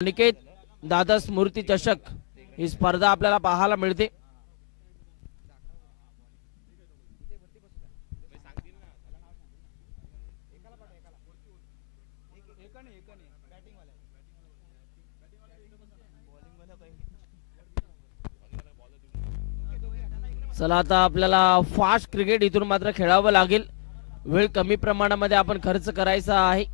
निकेत दादा स्मृती चषक ही स्पर्धा आपल्याला पाहायला मिळते। चला आता आपल्याला फास्ट क्रिकेट इथून मात्र खेळावं लागेल। वेळ कमी प्रमाणामध्ये आपण खर्च करायचा आहे।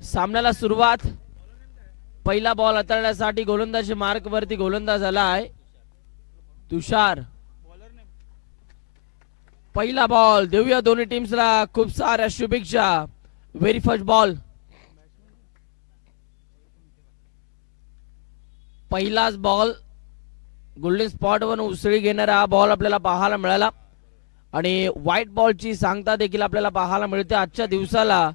सामन्याला सुरुवात। पहिला बॉल हाताळण्यासाठी गोलंदाजी मार्क वरती गोलंदाज आला आहे तुषार। पहिला बॉल देऊया दोन्ही टीम्सला खूप साऱ्या शुभेच्छा। व्हेरी फर्स्ट बॉल, पहिलाच बॉल गोल्डन स्पॉट वर उसळी घेणारा हा बॉल आपल्याला पाहायला मिळाला आणि व्हाईट बॉलची सांगता देखील आपल्याला पाहायला मिळते। आजच्या दिवसाला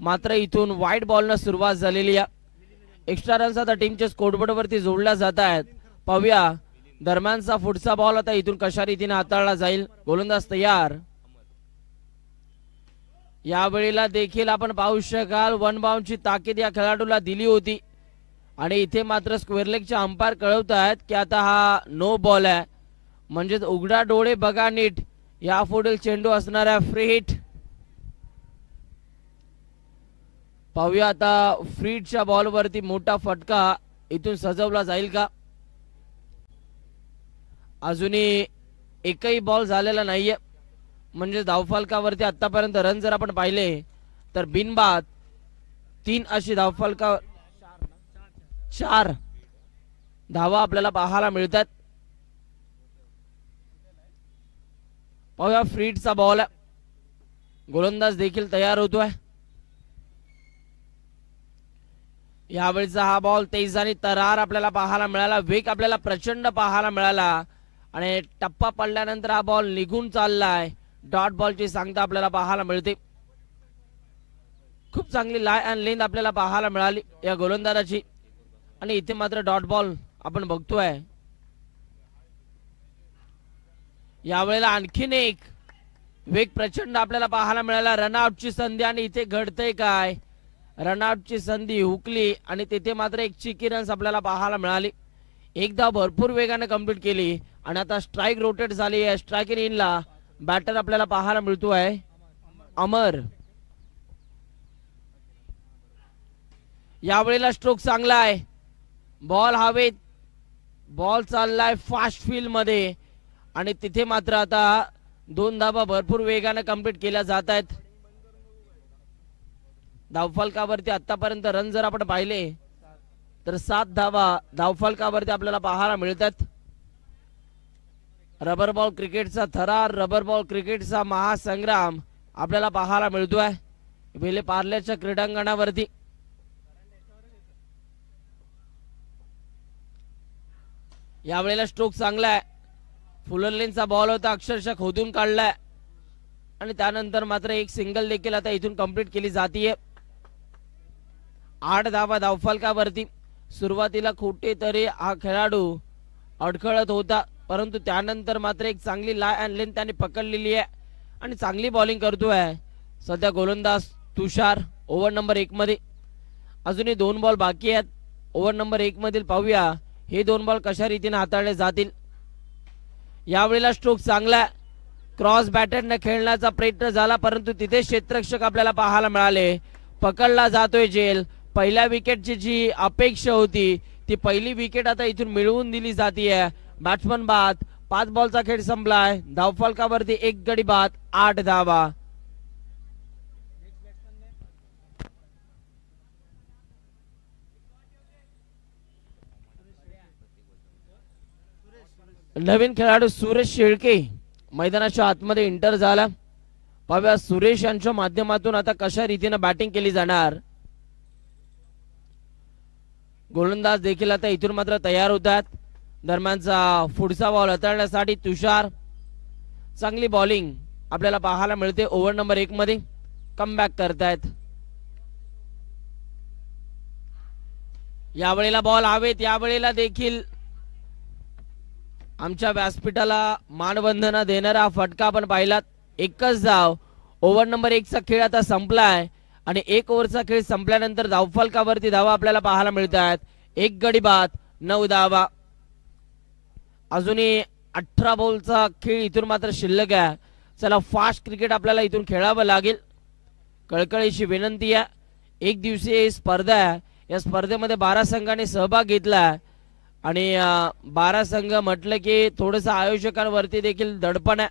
मात्र इथून व्हाईट बॉलनं सुरुवात झालेली आहे। एक्स्ट्रा रन्स आता टीमच्या स्कोरबोर्ड वरती जोडल्या जात आहेत। पाहूया दरम्यानचा पुढचा बॉल आता इथून कशा रीतीने हाताळला जाईल। गोलंदाज तयार। या वेळेला देखील आपण पाहू शकाल वन बाउंडची ताकीद या खेळाडूला दिली होती आणि इथे मात्र स्क्वेअर लेगचे अंपायर कळवत आहेत की आता हा नो बॉल आहे, म्हणजे उघडा डोळे बघा नीट, या पुढील चेंडू असणार आहे फ्री हिट। पाहूया आता फ्री हिटच्या बॉल वरती मोठा फटका इथून सजवला जाईल का। अजूनही एकही बॉल झालेला नाहीये, म्हणजे धावफलकावरती आतापर्यंत रन जर आपण पाहिले तर बिनबाद 3 अशी धावफलका 4 धावा आपल्याला पाहायला मिळतात। पाहूया फ्री हिटचा बॉल, गोलंदाज देखील तयार होतोय। यावेळीचा हा बॉल तेज आणि तरार आपल्याला पाहायला मिळाला, वेग आपल्याला प्रचंड पाहायला मिळाला आणि टप्पा पडल्यानंतर हा बॉल निघून चाललाय। डॉट बॉलची सांगता आपल्याला पाहायला मिळते। खूप चांगली लाय अँड लेंथ आपल्याला पाहायला मिळाली या गोलंदाजाची आणि इथे मात्र डॉट बॉल आपण बघतोय। यावेळेला आणखीन एक वेग प्रचंड आपल्याला पाहायला मिळाला। रनआउटची संधी आणि इथे घडतंय काय, रनआउटची संधी हुकली आणि तिथे मात्र एक चिकी रन्स आपल्याला पाहायला मिळाली। एक धाव भरपूर वेगाने कंप्लीट केली आणि आता स्ट्राइक रोटेट झाली आहे। स्ट्राइक इन ला बॅटर आपल्याला पाहायला मिळतोय अमर। यावेळेला स्ट्रोक चांगला आहे, बॉल हवेत, बॉल चाललाय फास्ट फील्ड मध्ये आणि तिथे मात्र आता 2 धावा भरपूर वेगाने कंप्लीट केल्या जात आहेत। धावफलकावरती आतापर्यंत रन जर आपण पाहिले तर 7 धावा धावफलकावरती आपल्याला पाहायला मिळतात। रबर बॉल क्रिकेटचा थरार, रबर बॉल क्रिकेटचा महासंग्राम आपल्याला पाहायला मिळतोय वेले पार्ल्याच्या क्रीडांगणावरती। यावेळेला स्ट्रोक चांगला आहे, फुलर लेनचा बॉल होता, अक्षरशः खोदून काढलाय आणि त्यानंतर मात्र एक सिंगल देखील आता इथून कंप्लीट केली जातीये। 8 धावा धावफलकावरती। सुरुवातीला कुठेतरी हा खेळाडू अडखळत होता, परंतु त्यानंतर मात्र एक चांगली लाय अँड लेंथ त्याने पकडलेली आहे आणि चांगली बॉलिंग करतोय सध्या गोलंदाज तुषार। ओव्हर नंबर 1 मध्ये अजूनही 2 बॉल बाकी आहेत। ओव्हर नंबर 1 मधील पाहूया हे 2 बॉल कशा रीतीने हाताळले जातील। यावेळेला स्ट्रोक चांगला, क्रॉस बॅटरने खेळण्याचा प्रयत्न झाला परंतु तिथे क्षेत्ररक्षक आपल्याला पाहायला मिळाले। पकडला जातोय जेल। पहिल्या विकेटची जी अपेक्षा होती ती पहिली विकेट आता इथून मिळवून दिली जातीये। बॅट्समन बाद, 5 बॉलचा खेळ संपलाय। धावफलकावरती 1 गडी बाद, 8 धावा। नवीन खेळाडू सुरेश शेळके मैदानाच्या आतमध्ये एंटर झाला। पाहूया सुरेश यांच्या माध्यमातून आता कशा रीतीने बॅटिंग केली जाणार। गोलंदाज देखील आता इथून मात्र तयार होतात। दरम्यानचा पुढचा बॉल हाताळण्यासाठी तुषार। चांगली बॉलिंग आपल्याला पाहायला मिळते। ओव्हर नंबर 1 मध्ये कमबॅक करतायत। यावेळेला बॉल हवेत, यावेळेला देखील आमच्या व्यासपीठाला मानवंदना देणारा फटका आपण पाहिलात। एकच धाव ओव्हर नंबर 1 चा खेळ आता संपलाय आणि 1 ओव्हरचा खेळ संपल्यानंतर धावफलकावरती धावा आपल्याला पाहायला मिळतात. 1 गडी बाद 9 धावा. अजूनही 18 बॉलचा खेळ इथून मात्र शिल्लक आहे. चला फास्ट क्रिकेट आपल्याला इथून खेळावं लागेल. कळकळीची विनंती आहे. एक दिवसीय स्पर्धा आहे. या स्पर्धेमध्ये 12 संघांनी सहभाग घेतला आणि 12 संघ म्हटलं की थोडस आयोजकांवरती देखील दडपण आहे.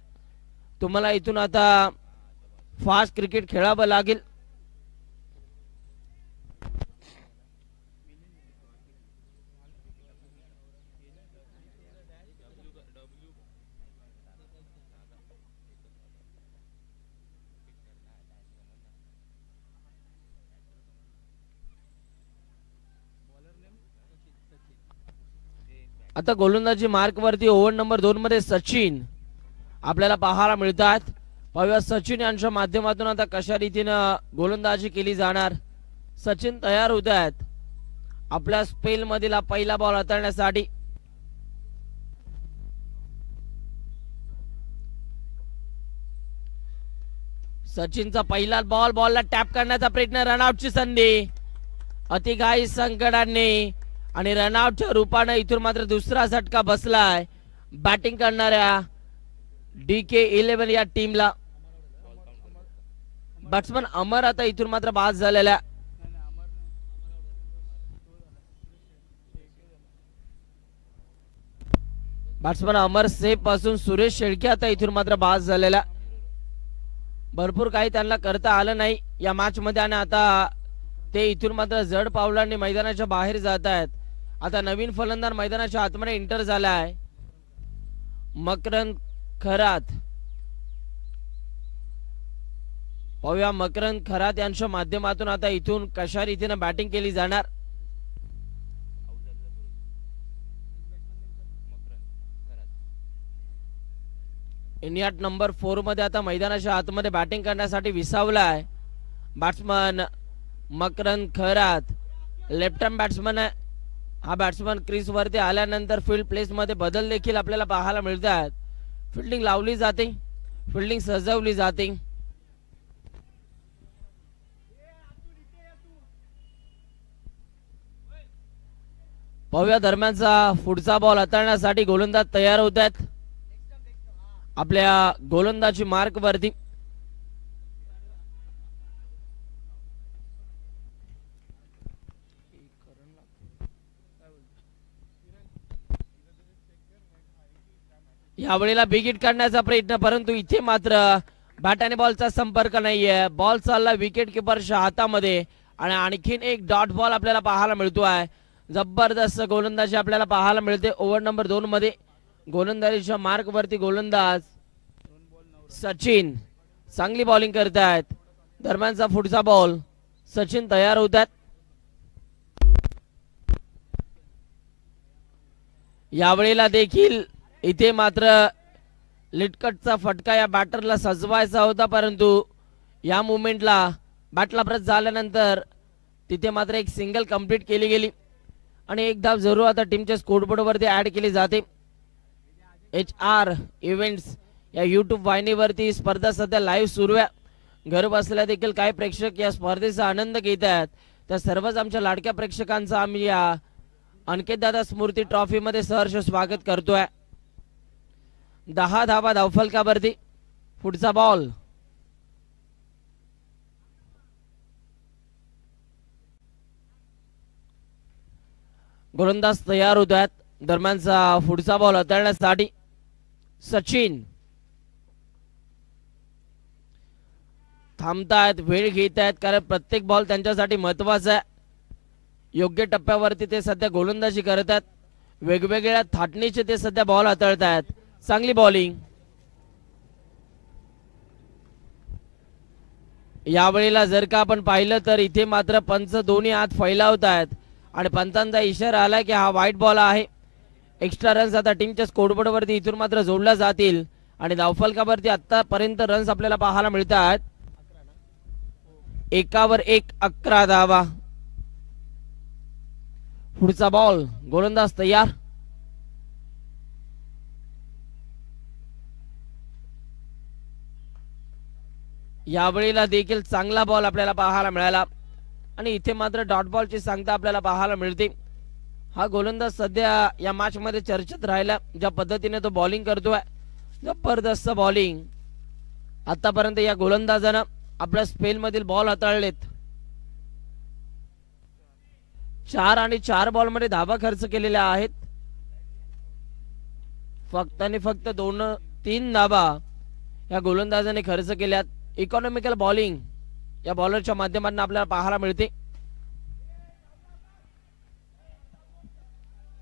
तुम्हाला इथून आता फास्ट क्रिकेट खेळावं लागेल. आता गोलंदाजी मार्क वरती ओव्हर नंबर 2 मध्ये सचिन आपल्याला पाहायला मिळतात. पाहूया सचिन यांच्या माध्यमातून आता कशा रीतीनं गोलंदाजी केली जाणार. सचिन तयार होत आहेत आपल्या स्पेल मधील पहिला बॉल हाताळण्यासाठी. सचिनचा पहिला बॉल बॉलला टॅप करण्याचा प्रयत्न. रनआउटची संधी अतिघाई संकटांनी आणि रनआउटच्या रूपाने इथून मात्र दुसरा झटका बसलाय बॅटिंग करणाऱ्या DK11 या टीमला. बॅट्समन अमर आता इथून मात्र बाद झालेला. बॅट्समन अमर सेफ पासून सुरेश शेळके आता इथून मात्र बाद झालेला. भरपूर काही त्यांना करता आलं नाही या मॅच मध्ये आणि आता ते इथून मात्र जड पावलांनी मैदानाच्या बाहेर जात आहेत. आता नवीन फलंदाज मैदानाच्या आतमध्ये एंटर झाला आहे. मकरंद खरात. पाहूया मकरंद खरात यांच्या माध्यमातून आता इथून कशा रीतीने बॅटिंग केली जाणार. इंडिया नंबर 4 मध्ये आता मैदानाच्या आतमध्ये बॅटिंग करण्यासाठी विसावलाय batsman Makarand Kharat. Left hand batsman आहे हा. बॅट्समन क्रीज वरती आल्यानंतर फील्ड प्लेस मध्ये बदल देखील आपल्याला पाहायला मिळतात. फिल्डिंग लावली जाते, फिल्डिंग सजवली जाते. पाहूया दरम्यानचा पुढचा बॉल हाताळण्यासाठी गोलंदाज तयार होत आहेत आपल्या गोलंदाजी मार्क वरती. यावेळेला बिग हिट करण्याचा प्रयत्न परंतु इथे मात्र बॅट आणि बॉलचा संपर्क नाहीये. बॉल चालला विकेट किपरच्या हातामध्ये आणि आणखीन एक डॉट बॉल आपल्याला पाहायला मिळतोय. जबरदस्त गोलंदाजी आपल्याला पाहायला मिळते ओव्हर नंबर 2 मध्ये. गोलंदाजीच्या मार्क वरती गोलंदाज सचिन चांगली बॉलिंग करतायत. दरम्यानचा पुढचा बॉल सचिन तयार होतात. यावेळेला देखील इथे मात्र लिटकटचा फटका या बॅटरला सजवायचा होता परंतु या मुवमेंटला बॅटला प्रत झाल्यानंतर तिथे मात्र एक सिंगल कंप्लीट केली गेली आणि एक धाव जरूर आता टीमच्या स्कोरबोर्ड वरती ऍड केली जाते. HR इव्हेंट्स या YouTube वाहिनीवरती स्पर्धा सध्या लाईव्ह सुरू आहे. घर बसल्या देखील काही प्रेक्षक या स्पर्धेचा आनंद घेत आहेत. त्या सर्वच आमच्या लाडक्या प्रेक्षकांचा आम्ही या अंकित दादा स्मृती ट्रॉफी मध्ये सहर्ष स्वागत करतोय. 10 धावा धावफलकावरती. पुढचा बॉल गोलंदाज तयार होत आहेत. दरम्यानचा पुढचा बॉल हाताळण्यासाठी सचिन थांबतायत, वेळ घेत आहेत कारण प्रत्येक बॉल त्यांच्यासाठी महत्वाचा आहे. योग्य टप्प्यावरती ते सध्या गोलंदाजी करत आहेत. वेगवेगळ्या थाटणीचे ते सध्या बॉल हाताळत आहेत. चांगली बॉलिंग. यावेळेला जर का आपण पाहिलं तर इथे मात्र पंच दोन्ही हात फैलावत आहेत आणि पंचांचा इशारा आला की हा व्हाईट बॉल आहे. एक्स्ट्रा रन्स आता टीमच्या स्कोरबोर्ड वरती इथून मात्र जोडल्या जातील आणि धावफलकावरती आतापर्यंत रन्स आपल्याला पाहायला मिळतात. 1 11 धावा. पुढचा बॉल गोलंदाज तयार. यावेळेला देखील चांगला बॉल आपल्याला पाहायला मिळाला आणि इथे मात्र डॉट बॉलची सांगता आपल्याला पाहायला मिळते. हा गोलंदाज सध्या या मॅच मध्ये चर्चेत राहिला, ज्या पद्धतीने तो बॉलिंग करतोय, जबरदस्त बॉलिंग. आतापर्यंत या गोलंदाजानं आपल्या स्पेल मधील बॉल हाताळलेत. 4 आणि 4 बॉल मध्ये धावा खर्च केलेल्या आहेत. फक्त आणि फक्त 2-3 धावा या गोलंदाजाने खर्च केल्यात. इकॉनॉमिकल बॉलिंग या बॉलरच्या माध्यमातून आपल्याला पाहायला मिळते.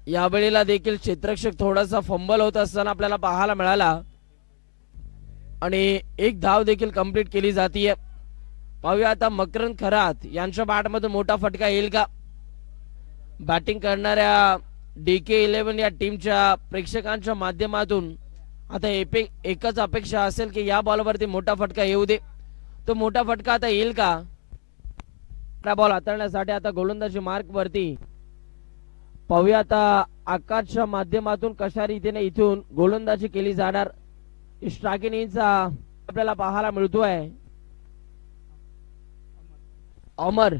यावेळेला देखील क्षेत्ररक्षक थोडासा फंबल होत असताना आपल्याला पाहायला मिळाला आणि एक धाव देखील कंप्लीट केली जातीये. पाहूया आता मकरंद खरात यांच्या बॅटमधून मोठा फटका येईल का. बॅटिंग करणाऱ्या DK11 या टीमच्या प्रेक्षकांच्या माध्यमातून आता एकच अपेक्षा असेल की या बॉलवरती मोठा फटका येऊ दे. तो मोठा फटका आता येईल का. बॉल हाताळण्यासाठी आता गोलंदाजी मार्क वरती. पाहूया आता आकाशच्या माध्यमातून कशा रीतीने इथून गोलंदाजी केली जाणार. स्ट्रायकिंग इनिंगचा आपल्याला पाहायला मिळतोय. अमर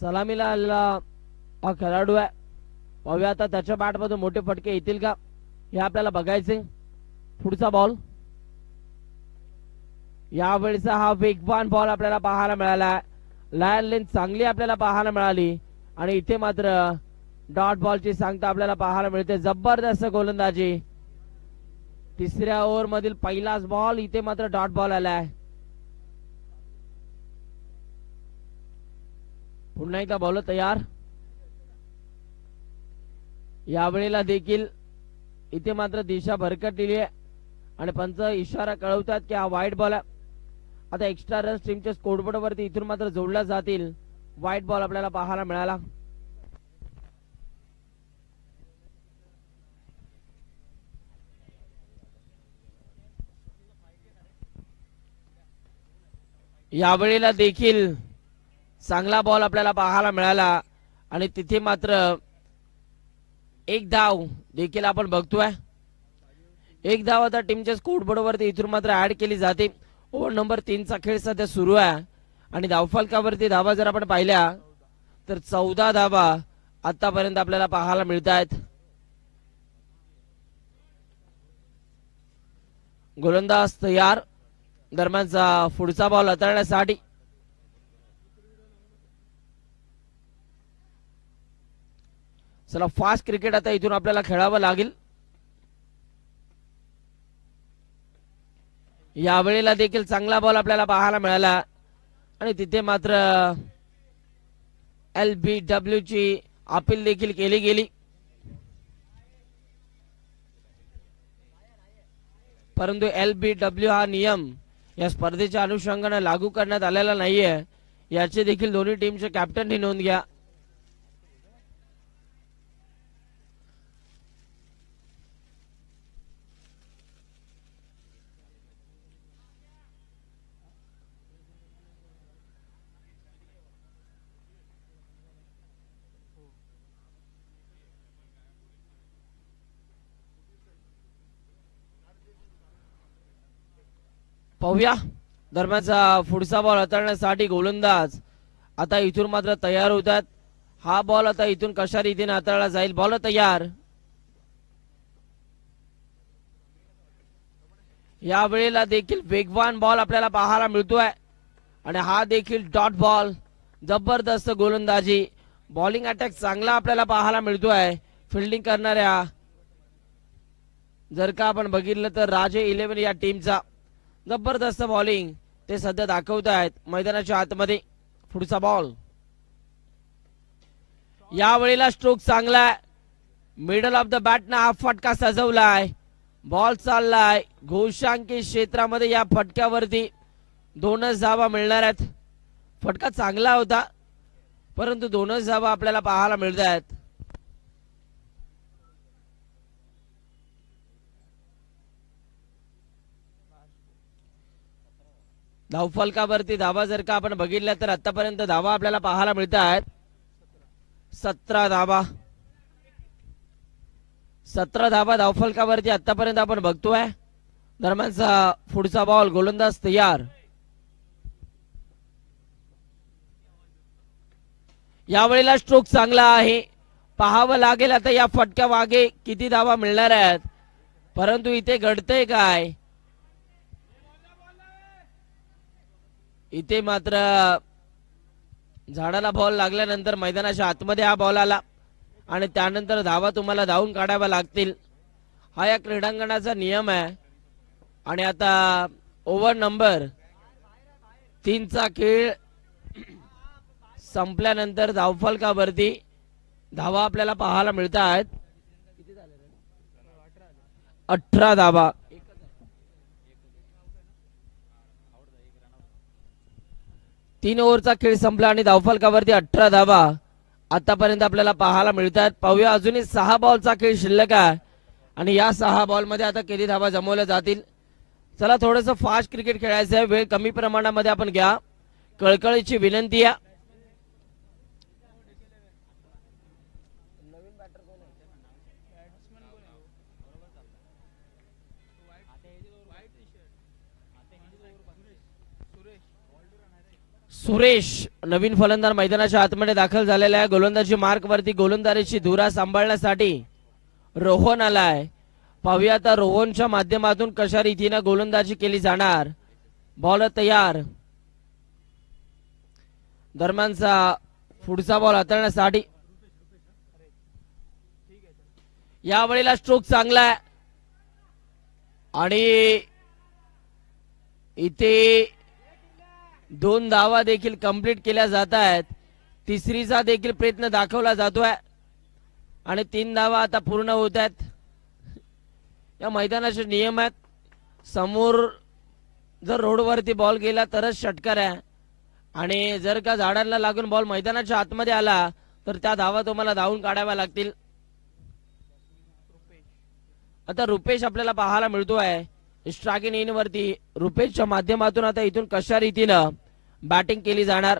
सलामीला आलेला हा खेळाडू आहे. पाहूया आता त्याच्या बॅटमधून मोठे फटके येतील का हे आपल्याला बघायचे. पुढचा बॉल. यावेळेचा हा वेगवान बॉल आपल्याला पाहायला मिळाला. लाईन लेंथ चांगली आपल्याला पाहायला मिळाली आणि इथे मात्र डॉट बॉलची सांगता आपल्याला पाहायला मिळते. जबरदस्त गोलंदाजी. तिसऱ्या ओव्हर मधील पहिलाच बॉल. इथे मात्र डॉट बॉल आलाय. पुन्हा एकदा बॉलर तयार. यावेळेला देखील इथे मात्र दिशा भरकटलेली आहे आणि पंच इशारा कळवतात की हा वाईट बॉल आहे. आता एक्स्ट्रा रन्स टीमच्या स्कोरबोर्ड वरती इथून मात्र जोडल्या जातील. वाईट बॉल आपल्याला पाहायला मिळाला. यावेळेला देखील चांगला बॉल आपल्याला पाहायला मिळाला आणि तिथे मात्र एक धाव देखील आपण बघतोय. एक धाव आता टीमच्या स्कोरबोर्ड वरती इथून मात्र ऍड केली जाते. ओव्हर नंबर 3 चा खेळ सध्या सुरू आहे आणि धावफलकावरती धावा जर आपण पाहिल्या तर 14 धावा आतापर्यंत आपल्याला पाहायला मिळत आहेत. गोलंदाज तयार. दरम्यानचा पुढचा बॉल हाताळण्यासाठी चला फास्ट क्रिकेट आता इथून आपल्याला खेळावं लागेल. यावेळेला देखील चांगला बॉल आपल्याला पाहायला मिळाला आणि तिथे मात्र LBW ची अपील देखील केली गेली. परंतु LBW हा नियम या स्पर्धेच्या अनुषंगाने लागू करण्यात आलेला नाहीये. याचे देखील दोन्ही टीमचे कॅप्टननी नोंद घ्या. पाहूया दरम्यानचा पुढचा बॉल हाताळण्यासाठी गोलंदाज आता इथून मात्र तयार होतात. हा बॉल आता इथून कशा रीतीने हाताळला जाईल. बॉल तयार. या वेळेला देखील वेगवान बॉल आपल्याला पाहायला मिळतोय आणि हा देखील डॉट बॉल. जबरदस्त गोलंदाजी. बॉलिंग अटॅक चांगला आपल्याला पाहायला मिळतोय फिल्डिंग करणाऱ्या. जर का आपण बघितलं तर राजे 11 या टीमचा जबरदस्त बॉलिंग ते सध्या दाखवत आहेत मैदानाच्या आतमध्ये. पुढचा बॉल. या वेळेला स्ट्रोक चांगला. मिडल ऑफ द बॅट ना हा फटका सजवलाय. बॉल चाललाय घोषांकी क्षेत्रामध्ये. या फटक्यावरती 2च धावा मिळणार आहेत. फटका चांगला होता परंतु 2च धावा आपल्याला पाहायला मिळत आहेत. धावफलकावरती धावा जर का आपण बघितल्या तर आतापर्यंत धावा आपल्याला पाहायला मिळत आहेत 17 धावा. 17 धावा धावफलकावरती आतापर्यंत आपण बघतोय. दरम्यानचा पुढचा बॉल गोलंदाज तयार. यावेळेला स्ट्रोक चांगला आहे. पाहावं लागेल आता या फटक्या मागे किती धावा मिळणार आहेत. परंतु इथे घडतंय काय, इथे मात्र झाडाला बॉल लागल्यानंतर मैदानाच्या आतमध्ये हा बॉल आला आणि त्यानंतर धावा तुम्हाला धावून काढाव्या लागतील. हा या क्रीडांगणाचा नियम आहे. आणि आता ओव्हर नंबर 3 चा खेळ संपल्यानंतर धावफलकावरती धावा आपल्याला पाहायला मिळतात. 18 धावा. 3 ओव्हरचा खेळ संपला आणि धावफलकावरती 18 धावा आतापर्यंत आपल्याला पाहायला मिळतात. पाहूया अजूनही 6 बॉलचा खेळ शिल्लक आहे आणि या 6 बॉल मध्ये आता किती धावा जमवल्या जातील. चला थोडंसं फास्ट क्रिकेट खेळायचं आहे. वेळ कमी प्रमाणामध्ये आपण घ्या, कळकळीची विनंती आहे. सुरेश नवीन फलंदाज मैदानाच्या आतमध्ये दाखल झालेला आहे. गोलंदाजी मार्क वरती गोलंदाजीची धुरा सांभाळण्यासाठी रोहन आलाय. पाहूया आता रोहनच्या माध्यमातून कशा रीतीने गोलंदाजी केली जाणार. बॉल तयार. दरम्यानचा पुढचा बॉल हाताळण्यासाठी यावेळेला स्ट्रोक चांगला आहे आणि इथे 2 धावा देखील कंप्लीट केल्या जात आहेत. तिसरीचा देखील प्रयत्न दाखवला जातोय आणि 3 धावा आता पूर्ण होत आहेत. या मैदानाचे नियम आहेत. समोर जर रोडवरती बॉल गेला तरच षटकार आहे आणि जर का झाडांना लागून बॉल मैदानाच्या आतमध्ये आला तर त्या धावा तुम्हाला धावून काढाव्या लागतील. आता रुपेश आपल्याला पाहायला मिळतोय स्ट्रायकिंग इन वरती. रुपेशच्या माध्यमातून आता इथून कशा रीतीनं बॅटिंग केली जाणार.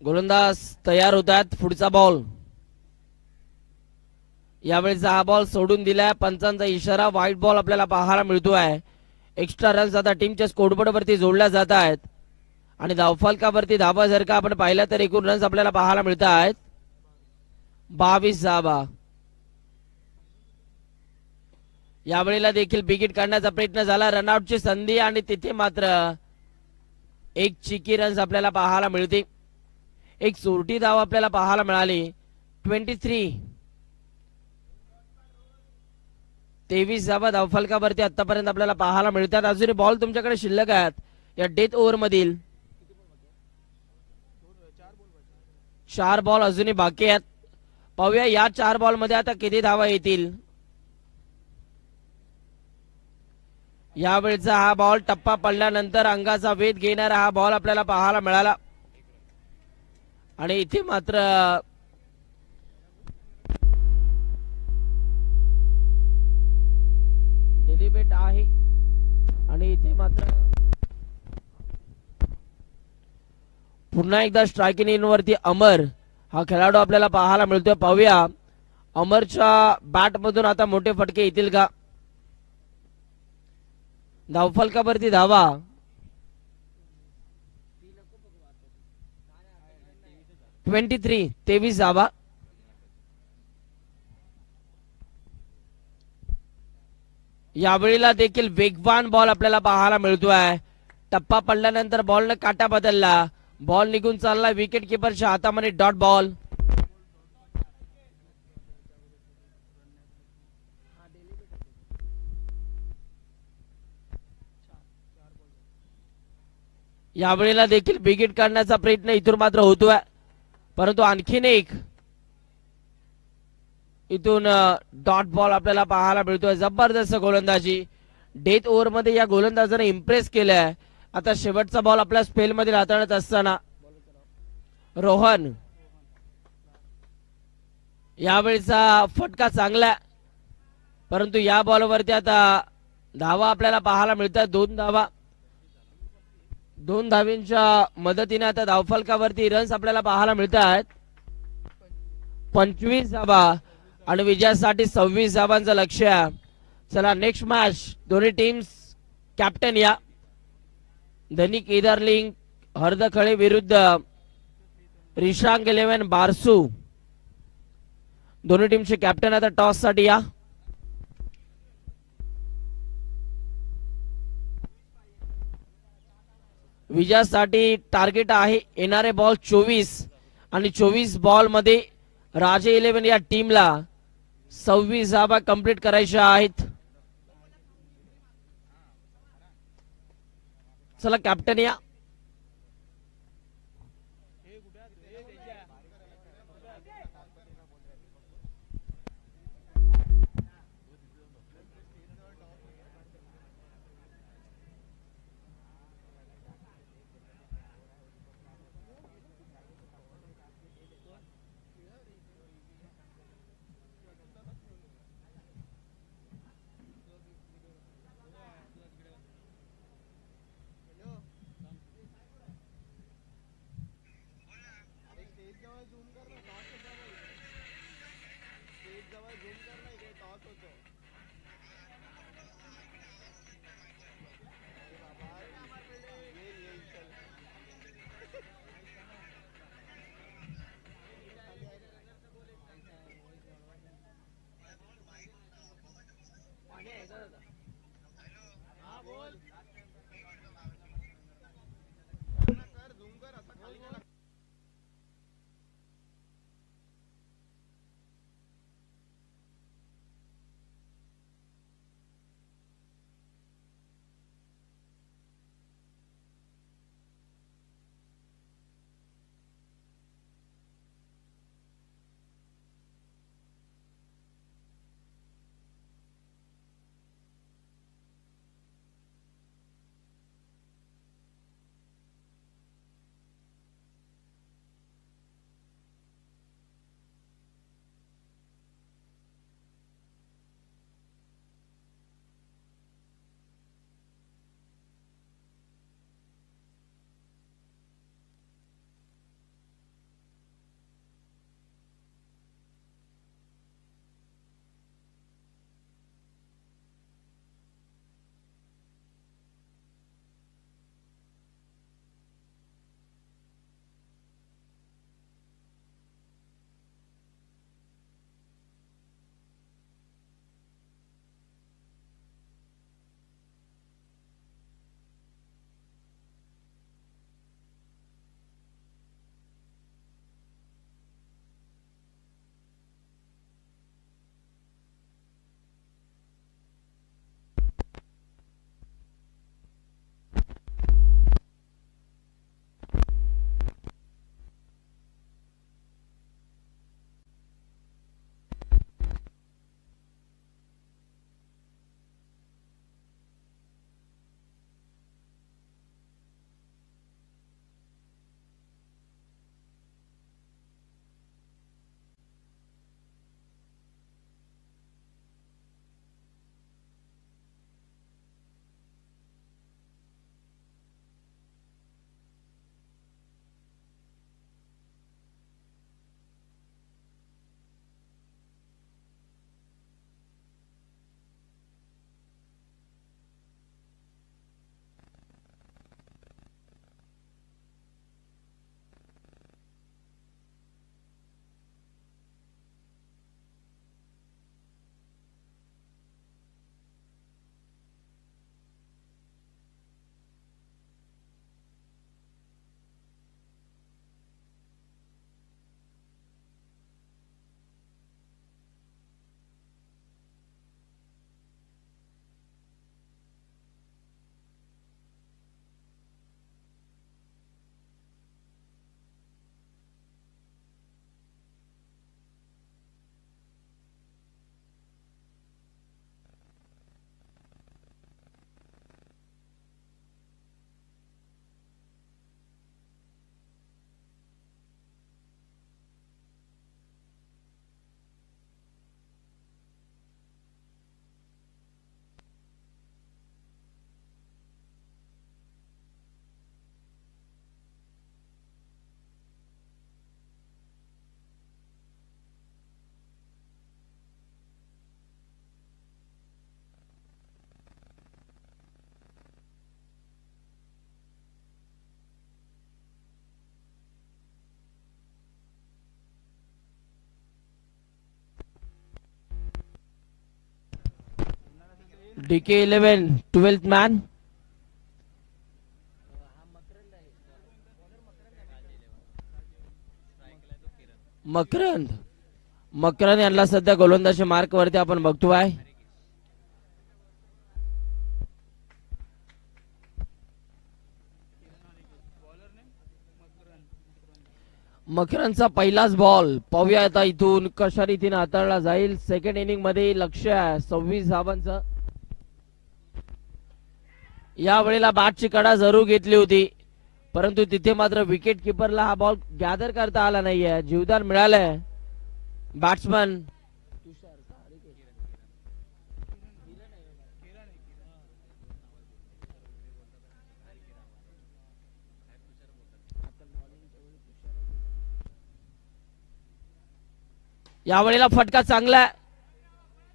गोलंदाज तयार होतात. पुढचा बॉल. यावेळेचा हा बॉल सोडून दिलाय. पंचांचा इशारा. व्हाईट बॉल आपल्याला पाहायला मिळतोय. एक्स्ट्रा रन्स आता टीमच्या स्कोरबोर्ड वरती जोडल्या जात आहेत आणि धावफलकावरती धावा जर का आपण पाहिल्या तर एकूण रन्स आपल्याला पाहायला मिळत आहेत 22 धावा. यावेळेला देखील विकेट काढण्याचा प्रयत्न झाला. रनआउटची संधी आणि तिथे मात्र एक चिकी रन्स आपल्याला पाहायला मिळते. एक चोरटी धाव आपल्याला पाहायला मिळाली. 23 धावा धावफलकावरती आतापर्यंत आपल्याला पाहायला मिळतात. अजूनही बॉल तुमच्याकडे शिल्लक आहेत या डेथ ओव्हर मधील. 4 बॉल अजूनही बाकी आहेत. पाहूया या 4 बॉल मध्ये आता किती धावा येतील. यावेळचा हा बॉल टप्पा पडल्यानंतर अंगाचा वेध घेणारा हा बॉल आपल्याला पाहायला मिळाला आणि इथे मात्र डेलिबेट आहे आणि इथे मात्र पुन्हा एकदा स्ट्रायकिंग इन वरती अमर हा खेळाडू आपल्याला पाहायला मिळतोय. पाहूया अमरच्या बॅट मधून आता मोठे फटके येतील का. धावफलकावरती धावा 23 धावा. यावेळेला देखील वेगवान बॉल आपल्याला पाहायला मिळतोय. टप्पा पडल्यानंतर बॉलने काटा बदलला. बॉल निघून चालला विकेट किपरच्या हातामध्ये. Dot ball. यावेळेला देखील विकेट काढण्याचा प्रयत्न इथून मात्र होतोय परंतु आणखीन एक इथून डॉट बॉल आपल्याला पाहायला मिळतोय. जबरदस्त गोलंदाजी. डेथ ओव्हर मध्ये या गोलंदाजाने इम्प्रेस केलंय. आता शेवटचा बॉल आपल्या स्पेल मध्ये हाताळत असताना रोहन. यावेळचा फटका चांगला परंतु या बॉलवरती आता धावा आपल्याला पाहायला मिळतात. 2 धावा. 2 धावींच्या मदतीने आता धावफलकावरती रन्स आपल्याला पाहायला मिळतात. 25 धाबा आणि विजयासाठी 26 धाबांचं लक्ष्य. चला नेक्स्ट मॅच दोन्ही टीम्स कॅप्टन या. धनी केदारलिंग हरदखळे विरुद्ध रिशांग 11 बारसू. दोन्ही टीमचे कॅप्टन आता टॉस साठी या. विजयासाठी टार्गेट आहे येणारे बॉल 24 आणि 24 बॉल मध्ये राजे 11 या टीमला 26 धाबा कंप्लीट करायच्या आहेत. चला कॅप्टन या. DK11 12th man. मकरंद यांना सध्या गोलंदाजी मार्क वरती आपण बघतोय. मकरंदचा पहिलाच बॉल पाहूया आता इथून कशा रीतीने हाताळला जाईल. सेकंड इनिंग मध्ये लक्ष आहे 26 धावांचं. या वेळेला बॅटची कडा जरूर घेतली होती, परंतु तिथे मात्र विकेट किपरला हा बॉल गॅदर करता आला नाहीये. जीवदान मिळालंय बॅट्समन यावेळेला फटका चांगला आहे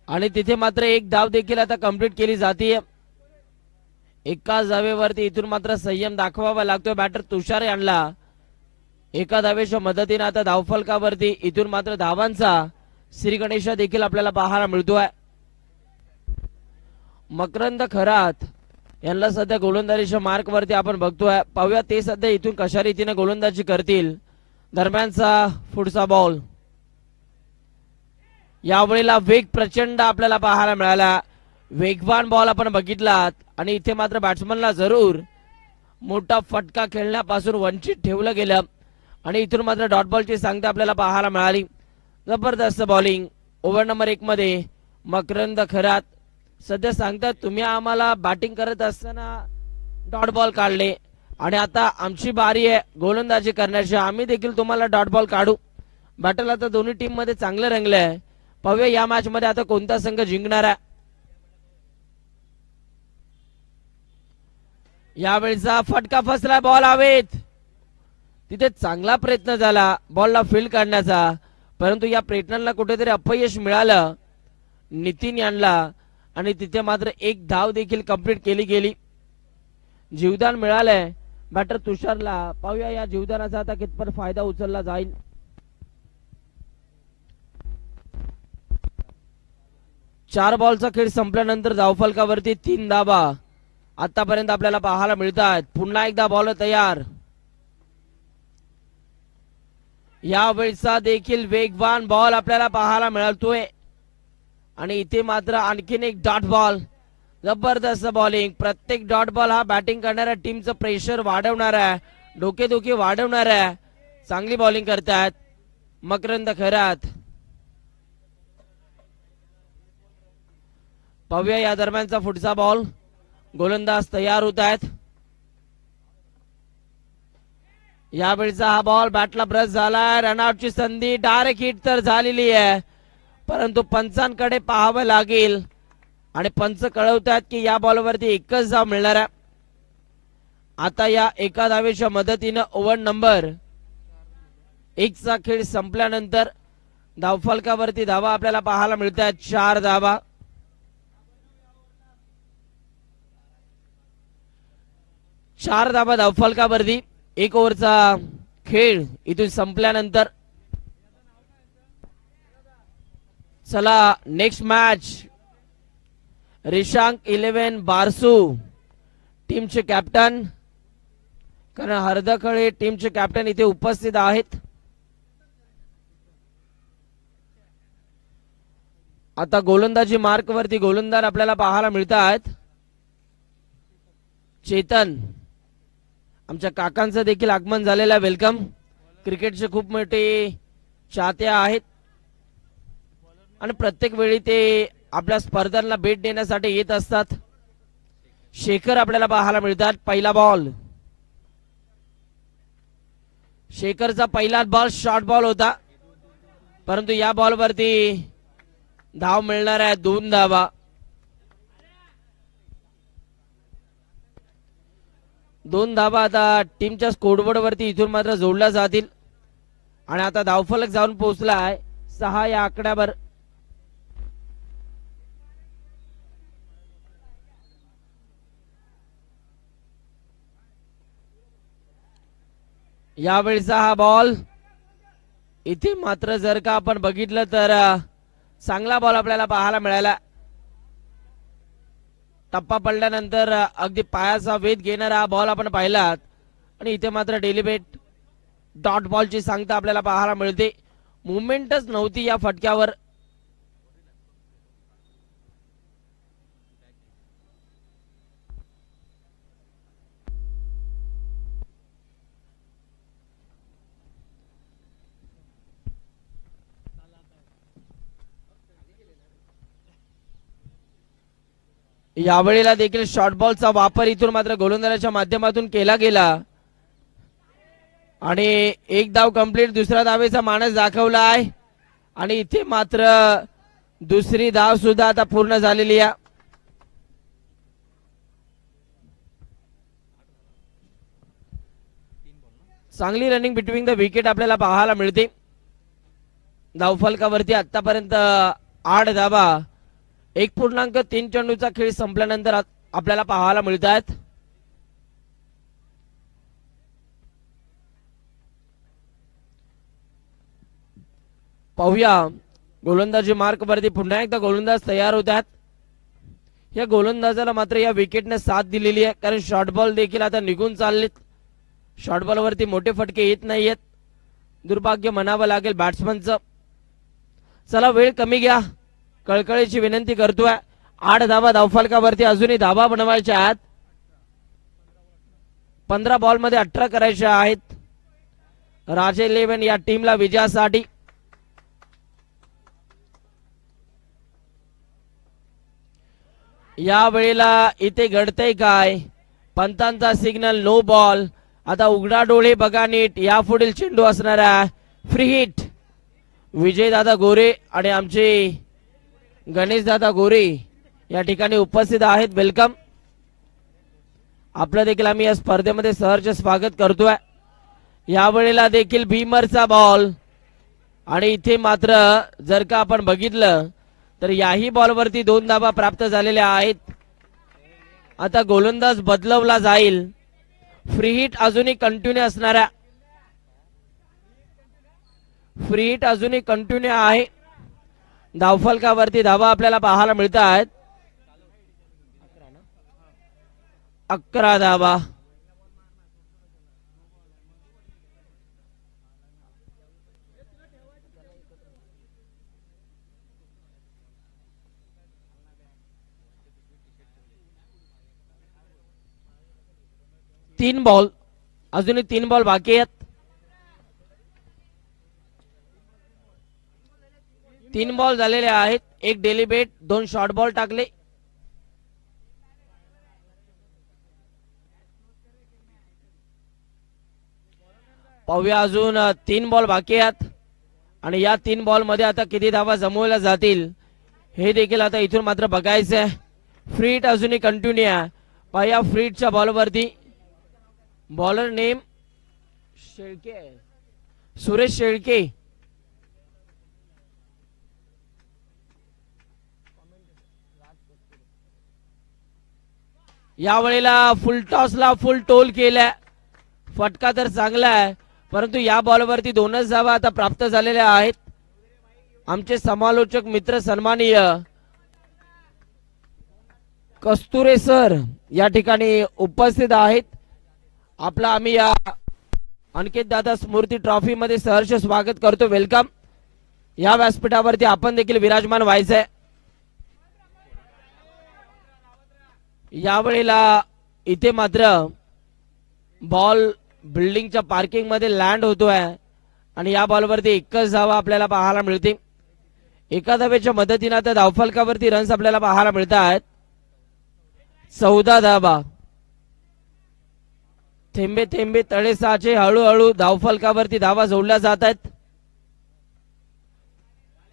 आणि तिथे मात्र एक धाव देखील आता कंप्लीट केली जाते. एका धावेवरती इथून मात्र संयम दाखवावा लागतोय बॅटर तुषार यांना. एका धावेच्या मदतीने आता धावफलकावरती इथून मात्र धावांचा श्री गणेश देखील आपल्याला पाहायला मिळतोय. मकरंद खरात यांना सध्या गोलंदाजीच्या मार्क वरती आपण बघतोय. पाहूया ते सध्या इथून कशा रीतीने गोलंदाजी करतील. दरम्यानचा पुढचा बॉल. यावेळेला वेग प्रचंड आपल्याला पाहायला मिळाला. वेगवान बॉल आपण बघितलात आणि इथे मात्र बॅट्समनला जरूर मोठा फटका खेळण्यापासून वंचित ठेवलं गेलं आणि इथून मात्र डॉट बॉलची सांगता आपल्याला पाहायला मिळाली. जबरदस्त बॉलिंग. ओव्हर नंबर 1 मध्ये मकरंद खरात सध्या सांगतात तुम्ही आम्हाला बॅटिंग करत असताना डॉट बॉल काढले आणि आता आमची बारी आहे गोलंदाजी करण्याची, आम्ही देखील तुम्हाला डॉट बॉल काढू. बॅटल आता दोन्ही टीम मध्ये चांगलं रंगलंय. पाहूया या मॅच मध्ये आता कोणता संघ जिंकणार आहे. यावेळेचा फटका फसला. बॉल हवेत. तिथे चांगला प्रयत्न झाला बॉलला फील्ड करण्याचा, परंतु या प्रयत्नाला कुठेतरी अपयश मिळालं नितीन यांना आणि तिथे मात्र एक धाव देखील कंप्लीट केली गेली. जीवदान मिळालंय बॅटर तुषारला. पाहूया या जीवदानाचा आता कितपत फायदा उचलला जाईल. चार बॉलचा खेळ संपल्यानंतर धावफलकावरती 3 धावा आतापर्यंत आपल्याला पाहायला मिळतात. पुन्हा एकदा बॉल तयार. यावेळेचा देखील वेगवान बॉल आपल्याला पाहायला मिळतोय आणि इथे मात्र आणखीन एक डॉट बॉल. जबरदस्त बॉलिंग. प्रत्येक डॉट बॉल हा बॅटिंग करणाऱ्या टीमचं प्रेशर वाढवणार आहे, डोकेदुखी वाढवणार आहे. चांगली बॉलिंग करतात मकरंद खरात. पाहूया या दरम्यानचा पुढचा बॉल. गोलंदाज तयार होत आहेत. यावेळेचा हा बॉल बॅटला ब्रश झाला. रनआउटची संधी डायरेक्ट हिट तर झालेली आहे, परंतु पंचांकडे पाहावं लागेल आणि पंच कळवतात की या बॉलवरती एकच धाव मिळणार आहे. आता या एका धावेच्या मदतीने ओव्हर नंबर 1 चा खेळ संपल्यानंतर धावफलकावरती धावा आपल्याला पाहायला मिळतात. 4 धावा. 4 धावा धावफलकावरती. 1 ओव्हरचा खेळ इथून संपल्यानंतर. चला नेक्स्ट मॅच. रिशांक 11 बारसू टीमचे कॅप्टन, कारण हरदखळे टीमचे कॅप्टन इथे उपस्थित आहेत. आता गोलंदाजी मार्क वरती गोलंदाज आपल्याला पाहायला मिळतात. चेतन, आमच्या काकांचं देखील आगमन झालेलं आहे. वेलकम. क्रिकेटचे खूप मोठे चाहते आहेत आणि प्रत्येक वेळी ते आपल्या स्पर्धांना भेट देण्यासाठी येत असतात. शेखर आपल्याला पाहायला मिळतात. पहिला बॉल. शेखरचा पहिला बॉल शॉर्ट बॉल होता, परंतु या बॉल वरती धाव मिळणार आहे. 2 धावा. 2 धावा आता टीमच्या स्कोरबोर्ड वरती इथून मात्र जोडल्या जातील आणि आता धावफलक जाऊन पोहोचला आहे 6 या आकड्यावर. यावेळीचा हा बॉल इथे मात्र जर का आपण बघितलं तर चांगला बॉल आपल्याला पाहायला मिळाला. टप्पा पडल्यानंतर अगदी पायाचा वेध घेणारा हा बॉल आपण पाहिलात आणि इथे मात्र डेलिबेट डॉट बॉलची सांगता आपल्याला पाहायला मिळते. मुवमेंटच नव्हती या फटक्यावर. यावेळेला देखील शॉर्ट बॉलचा वापर इथून मात्र गोलंदाजाच्या माध्यमातून केला गेला आणि एक धाव कंप्लीट. दुसऱ्या धावेचा मानस दाखवला आहे आणि इथे मात्र दुसरी धाव सुद्धा आता पूर्ण झालेली आहे. चांगली रनिंग बिटवीन द विकेट आपल्याला पाहायला मिळते. धावफलकावरती आतापर्यंत 8 धावा 1.3 चेंडूचा खेळ संपल्यानंतर आपल्याला पाहायला मिळत आहेत. पाहूया गोलंदाजी मार्क वरती पुन्हा एकदा गोलंदाज तयार होत आहेत. या गोलंदाजाला मात्र या विकेटने साथ दिलेली आहे कारण शॉर्ट बॉल देखील आता निघून चाललेत. शॉर्ट बॉल वरती मोठे फटके येत नाहीयेत. दुर्भाग्य म्हणावं लागेल बॅट्समनचं. चला वेळ कमी घ्या कळकळीची विनंती करतोय. 8 धावा धावफलकावरती अजूनही धावा बनवायच्या आहेत. 15 बॉल मध्ये 18 करायच्या आहेत. राजे 11 या टीमला विजयासाठी. या वेळेला इथे घडतंय काय? पंतांचा सिग्नल नो बॉल. आता उघडा डोळे बघा नीट. या पुढील चेंडू असणारा फ्री हिट. विजयदादा गोरे आणि आमचे गणेशदादा गोरे या ठिकाणी उपस्थित आहेत. वेलकम. आपलं देखील आम्ही या स्पर्धेमध्ये सहर्ष स्वागत करतोय. यावेळेला देखील भीमरचा बॉल आणि इथे मात्र जर का आपण बघितलं तर याही बॉलवरती 2 धावा प्राप्त झालेल्या आहेत. आता गोलंदाज बदलवला जाईल. फ्री हिट अजूनही कंटिन्यू असणारा. फ्री हिट अजूनही कंटिन्यू आहे. धावफलकावरती धावा आपल्याला पाहायला मिळत आहेत. 11 धावा. तीन बॉल अजूनही 3 बॉल बाकी आहेत. 3 बॉल झालेले आहेत. 1 डेलिबेट 2 शॉर्ट बॉल टाकले. पाहूया अजून 3 बॉल बाकी आहेत आणि या 3 बॉल मध्ये आता किती धावा जमवल्या जातील हे देखील आता इथून मात्र बघायचं आहे. फ्री हिट अजूनही कंटिन्यू आहे. पाहूया फ्री हिटच्या बॉलवरती बॉलर नेम शेळके सुरेश शेळके. यावेळेला फुल टॉसला फुल टोल केलाय. फटका तर चांगला आहे परंतु या बॉलवरती 2च धावा आता प्राप्त झालेल्या आहेत. आमचे समालोचक मित्र सन्माननीय कस्तुरे सर या ठिकाणी उपस्थित आहेत. आपला आम्ही या अंकित दादा स्मृती ट्रॉफी मध्ये सहर्ष स्वागत करतो. वेलकम. या व्यासपीठावरती आपण देखील विराजमान व्हायचंय. यावेळेला इथे मात्र बॉल बिल्डिंगच्या पार्किंग मध्ये लँड होतोय आणि या बॉलवरती 1च धावा आपल्याला पाहायला मिळते. एका धावेच्या मदतीने आता धावफलकावरती रन्स आपल्याला पाहायला मिळत आहेत. 14 धावा. थेंबे थेंबे तळे साचे. हळूहळू धावफलकावरती धावा जोडल्या जात आहेत.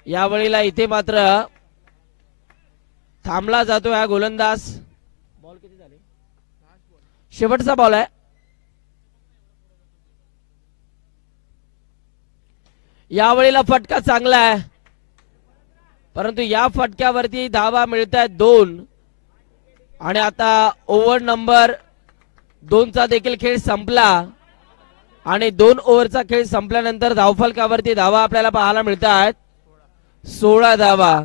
यावेळेला इथे मात्र थांबला जातो हा गोलंदाज. बॉल किती झाले? शेवटचा बॉल आहे. यावेळेला फटका चांगला आहे परंतु या फटक्यावरती धावा मिळत आहेत 2 आणि आता ओव्हर नंबर 2चा देखील खेळ संपला आणि 2 ओव्हरचा खेळ संपल्यानंतर धावफलकावरती धावा आपल्याला पाहायला मिळत आहेत 16 धावा.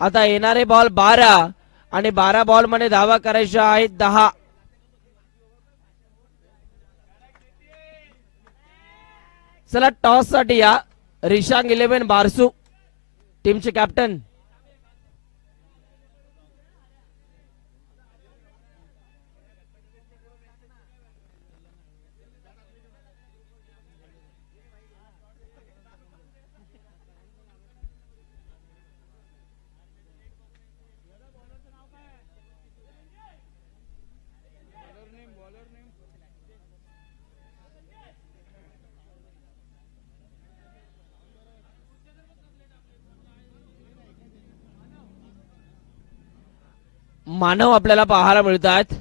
आता येणारे बॉल 12 आणि 12 बॉल मध्ये धावा करायच्या आहेत 10. चला टॉस साठी या रिशांग 11 बारसू टीमचे कॅप्टन. मानव आपल्याला पाहायला मिळतात.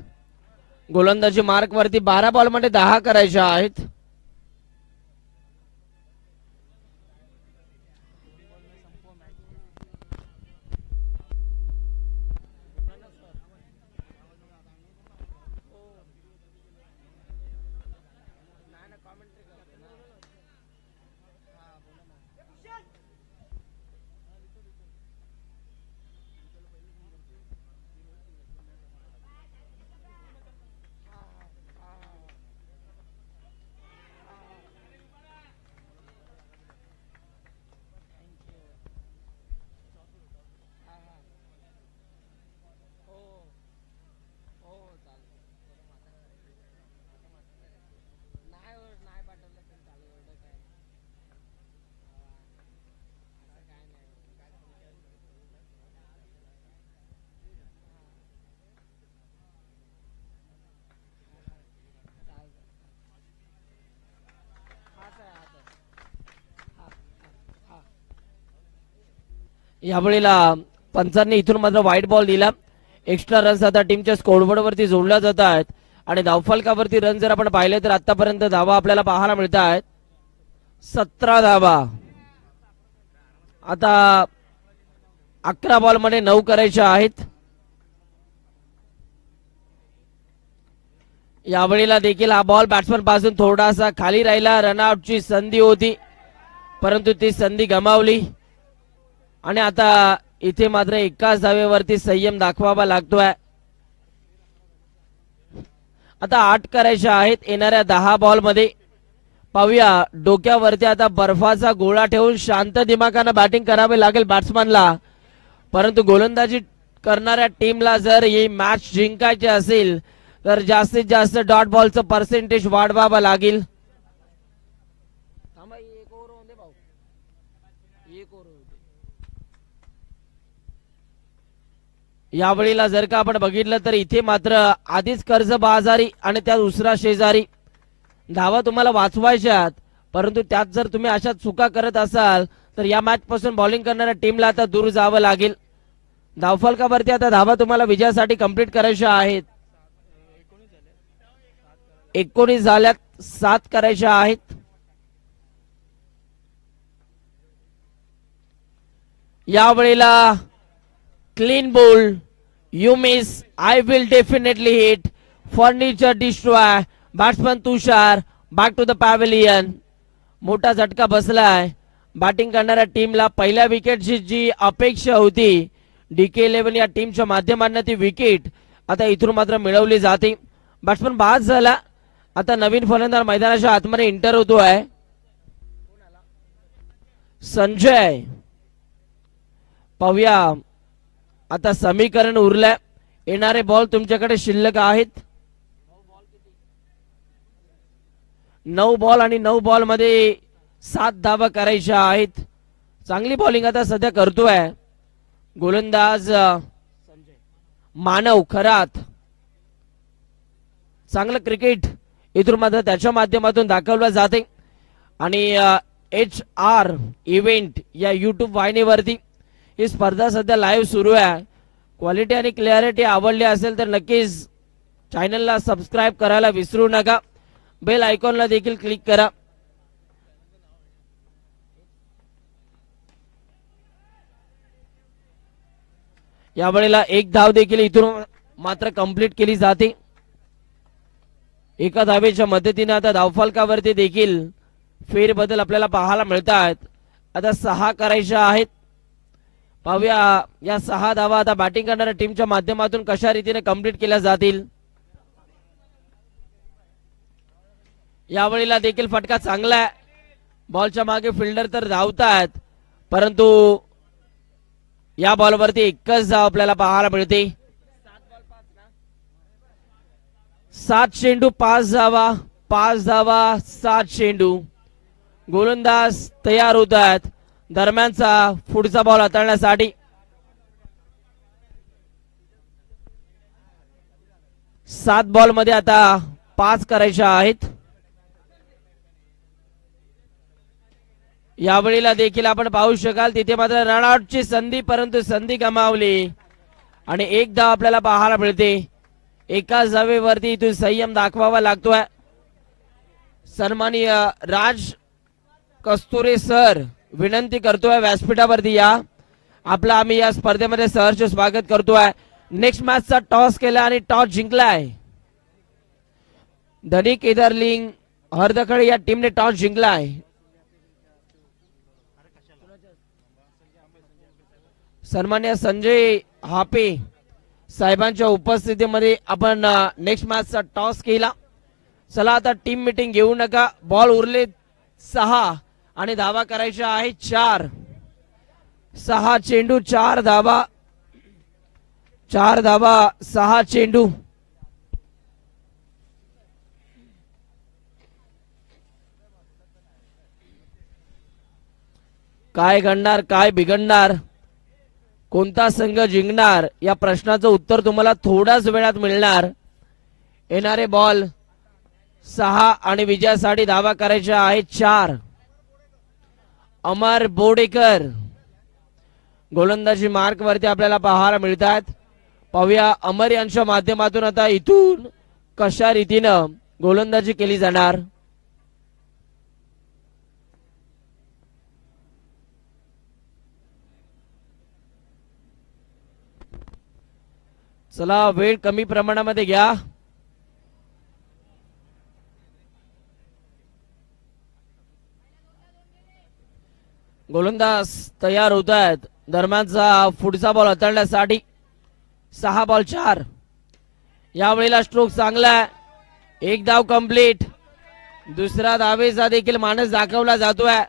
गोलंदाजी मार्क वरती 12 बॉल मध्ये 10 करायच्या आहेत. यावेळेला पंचांनी इथून मात्र व्हाईट बॉल दिला. एक्स्ट्रा रन्स आता टीमच्या स्कोरबोर्ड वरती जोडल्या जात आहेत आणि धावफलकावरती रन जर आपण पाहिले तर आतापर्यंत धावा आपल्याला पाहायला मिळत आहेत 17 धावा. आता 11 बॉल मध्ये 9 करायच्या आहेत. यावेळेला देखील हा बॉल बॅट्समन पासून थोडासा खाली राहिला. रनआउटची संधी होती परंतु ती संधी गमावली आणि आता इथे मात्र एकाच धावेवरती संयम दाखवावा लागतोय. आता 8 करायच्या आहेत येणाऱ्या 10 बॉल मध्ये. पाहूया डोक्यावरती आता बर्फाचा गोळा ठेवून शांत दिमागाने बॅटिंग करावे लागेल बॅट्समनला. परंतु गोलंदाजी करणाऱ्या टीमला जर ही मॅच जिंकायची असेल तर जास्तीत जास्त डॉट बॉलचं पर्सेंटेज वाढवावं लागेल. यावेळेला जर का आपण बघितलं तर इथे मात्र आधीच कर्जबाजारी आणि त्या दुसरा शेजारी धावा तुम्हाला वाचवायच्यात. परंतु त्यात जर तुम्ही अशा चुका करत असाल तर या मॅच पासून बॉलिंग करणाऱ्या टीमला आता दूर जावं लागेल. धावफलकावरती आता धावा तुम्हाला विजयासाठी कंप्लीट करायच्या आहेत. 19 झाल्यात. 7 करायच्या आहेत. यावेळेला clean bowled. You miss. I will definitely hit. Furniture destroy. Batsman Tushar back to the pavilion. मोठा झटका बसलाय बॅटिंग करणाऱ्या टीमला. पहिल्या विकेटची जी अपेक्षा होती DK11 या टीमच्या माध्यमातून ती विकेट आता इथून मात्र मिळवली जाते. बॅट्समन बाद झाला. आता नवीन फलंदाज मैदानाच्या आतमध्ये एंटर होतोय संजय. पाहूया आता समीकरण उरलंय. येणारे बॉल तुमच्याकडे शिल्लक आहेत 9 बॉल आणि 9 बॉल मध्ये 7 धावा करायच्या आहेत. चांगली बॉलिंग आता सध्या करतोय गोलंदाज मानव खरात. चांगलं क्रिकेट इथून मात्र त्याच्या माध्यमातून दाखवलं जाते आणि HR इव्हेंट या YouTube वाहिनीवरती ही स्पर्धा सध्या लाईव्ह सुरू आहे. क्वालिटी आणि क्लॅरिटी आवडली असेल तर नक्कीच चॅनलला सबस्क्राईब करायला विसरू नका. बेल आयकॉनला देखील क्लिक करा. यावेळेला 1 धाव देखील इथून मात्र कंप्लीट केली जाते. एका धावेच्या मदतीने आता धावफलकावरती देखील फेरबदल आपल्याला पाहायला मिळतात. आता 6 करायच्या आहेत. पाहूया या 6 धावा आता बॅटिंग करणाऱ्या टीमच्या माध्यमातून कशा रीतीने कंप्लीट केल्या जातील. यावेळेला देखील फटका चांगला आहे. बॉलच्या मागे फिल्डर तर धावतात परंतु या बॉलवरती एकच धाव आपल्याला पाहायला मिळते. 7 चेंडू 5 धावा, 5 धावा 7 चेंडू. गोलंदाज तयार होत आहेत दरम्यानचा पुढचा बॉल हाताळण्यासाठी. 7 बॉल मध्ये आता 5 करायच्या आहेत. यावेळेला देखील आपण पाहू शकाल तिथे मात्र रनआउटची संधी परंतु संधी गमावली आणि एक धाव आपल्याला पाहायला मिळते. एकाच धावेवरती इथून संयम दाखवावा लागतोय. सन्माननीय राज कस्तुरे सर विनंती करतोय व्यासपीठावरती या. आपला आम्ही या स्पर्धेमध्ये सहर्ष स्वागत करतोय. नेक्स्ट मॅचचा टॉस केला आणि टॉस जिंकलाय. धनी केदारलिंग हरदखळे या टीमने टॉस जिंकलाय. सन्मान्य संजय हापे साहेबांच्या उपस्थितीमध्ये आपण नेक्स्ट मॅचचा टॉस केला. चला आता टीम मीटिंग घेऊ नका. बॉल उरले 6 आणि धावा करायच्या आहे 4. 6 चेंडू 4 धावा, 4 धावा 6 चेंडू. काय घडणार, काय बिघडणार, कोणता संघ जिंकणार या प्रश्नाचं उत्तर तुम्हाला थोड्याच वेळात मिळणार. येणारे बॉल 6 आणि विजयासाठी धावा करायच्या आहेत 4. अमर बोडेकर गोलंदाजी मार्क वरती आपल्याला पाहायला मिळतात. पाहूया अमर यांच्या माध्यमातून आता इथून कशा रीतीनं गोलंदाजी केली जाणार. चला वेळ कमी प्रमाणामध्ये घ्या. गोलंदाज तयार होत आहेत दरम्यानचा पुढचा बॉल हाताळण्यासाठी. 6 बॉल 4. यावेळेला स्ट्रोक चांगला आहे. एक धाव कंप्लीट. दुसरा धावेचा देखील मानस दाखवला जातोय.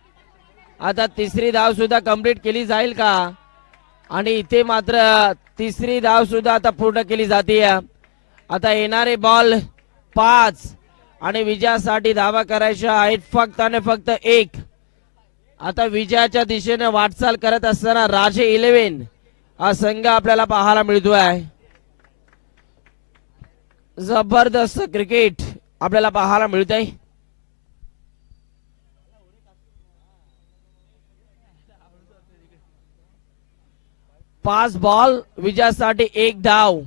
आता तिसरी धाव सुद्धा कंप्लीट केली जाईल का आणि इथे मात्र तिसरी धाव सुद्धा आता पूर्ण केली जाते. आता येणारे बॉल 5 आणि विजयासाठी धावा करायच्या आहेत फक्त आणि फक्त 1. आता विजयाच्या दिशेने वाटचाल करत असताना राजे 11 हा संघ आपल्याला पाहायला मिळतोय. जबरदस्त क्रिकेट आपल्याला पाहायला मिळतंय. 5 बॉल विजयासाठी 1 धाव,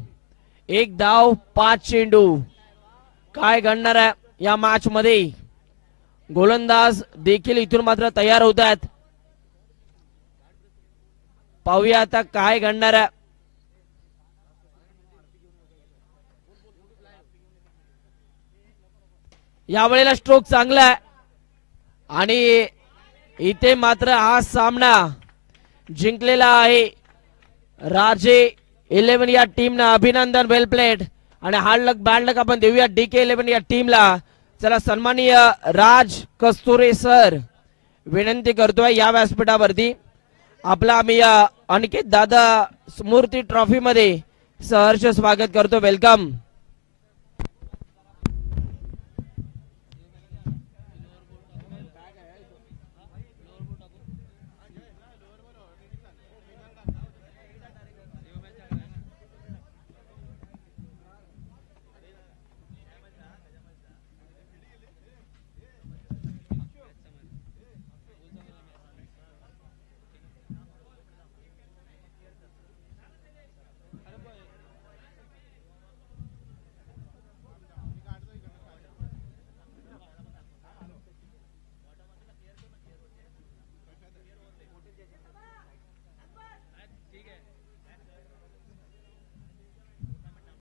1 धाव 5 चेंडू. काय घडणार आहे या मॅच मध्ये. गोलंदाज देखील इथून मात्र तयार होत आहेत. पाहूया आता काय घडणार आहे. यावेळेला स्ट्रोक चांगला आहे आणि इथे मात्र हा सामना जिंकलेला आहे. राजे 11 या टीमनं अभिनंदन, वेल प्लेड आणि हार्ड लक बॅड लक आपण देऊया DK 11 या टीमला. चला सन्माननीय राज कस्तुरे सर विनंती करतोय या व्यासपीठावरती. आपला आम्ही अनिकेत दादा स्मृती ट्रॉफी मध्ये सहर्ष स्वागत करतो. वेलकम.